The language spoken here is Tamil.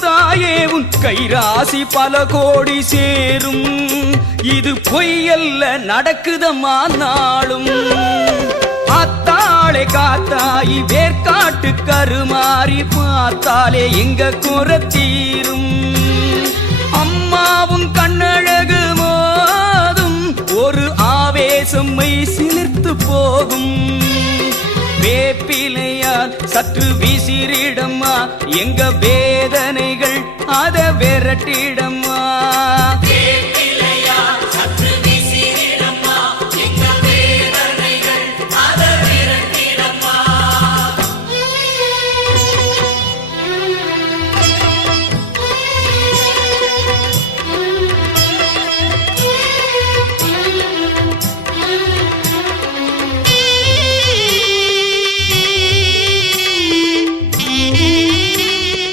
தாயே உன் கைராசி பல கோடி சேரும். இது பொய்யல்ல நடக்குதம்மா நாளும். ஆத்தாளே காத்தாயி வேர்க்காட்டு கருமாறி பார்த்தாலே எங்க குறத்தீரும். அம்மாவும் கண்ணழகு மோதும் ஒரு ஆவேசம் மெய் சிலிர்த்து போகும். வேப்பிலையால் சற்று விசிறிடம்மா எங்க வேதனைகள் அத விரட்டிடம்மா.